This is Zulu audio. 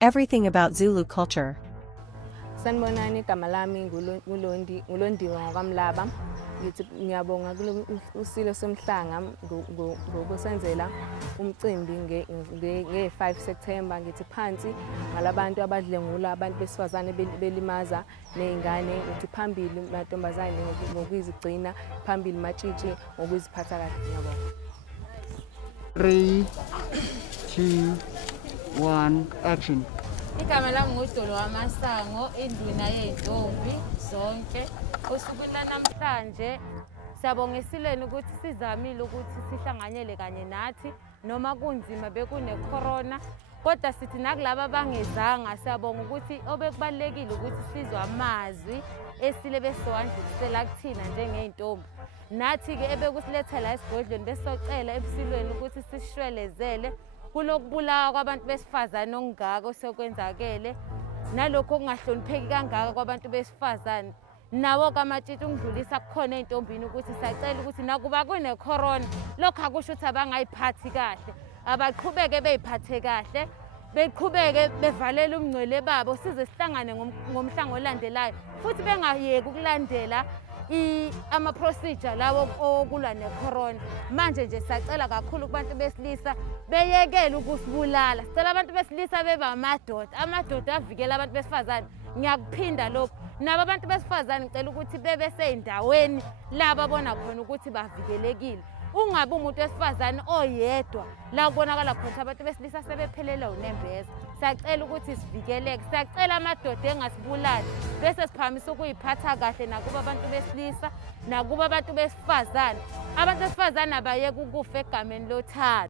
Everything about Zulu culture. Sanibonani, igama lami ngulondiwe ngokwamlaba. Ngithi ngiyabonga usilo somhlanga ngokusenzela umcimbi nge-5 September. Ngithi phansi ngalabantu abadlengula abantu besifazane belimaza nezingane. Ngithi phambili mantombazane ngokuzigcina, phambili matshitshi ngokuziphatha kahle. Ngiyabonga. 3, 2, 1, action. Igama lami nguDolo Wamasango, induna yey'ntombi zonke. Usukwini lanamhlanje siyabonga esilweni ukuthi sizamile ukuthi sihlanganyele kanye nathi noma kunzima bekune-corona, kodwa sithi nakulabo abangezanga siyabonga ukuthi obekubalulekile ukuthi sizwe amazwi esile besizowandlulisela kuthina njengey'ntombi. Nathi-ke ebekusiletha la esigodlweni besocela ebusilweni ukuthi sishwelezele kulokubulawa kwabantu besifazane okungaka osekwenzakele, nalokho okungahlonipheki kangaka kwabantu besifazane. Nawo-ke amatshitshi ukudlulisa kukhona ey'ntombini ukuthi siyacela ukuthi nakuba kune-corona, lokho akusho ukuthi abangay'phathi kahle, abaqhubeke bey'phathe kahle, beqhubeke bevalele ubungcwele babo size sihlangane ngomhlanga olandelayo, futhi bengayeki ukulandela ama-procedure lawo okulwa ne-corona. Manje nje siyacela kakhulu kubantu besilisa beyekele ukusibulala. Sicela abantu besilisa bebe amadoda avikele abantu besifazane. Ngiyakuphinda lokho, nabo abantu besifazane ngicela ukuthi bebe sey'ndaweni la babona khona ukuthi bavikelekile. Ungabi umuntu wesifazane oyedwa la kubonakala khona abantu besilisa sebephelele unembeza. Siyacela ukuthi sivikeleke, siyacela amadoda engasibulali bese siphakamisa ukuy'phatha kahle nakuba abantu besilisa nakuba abantu besifazane. Abantu besifazane abayeke ukufa egameni lothando.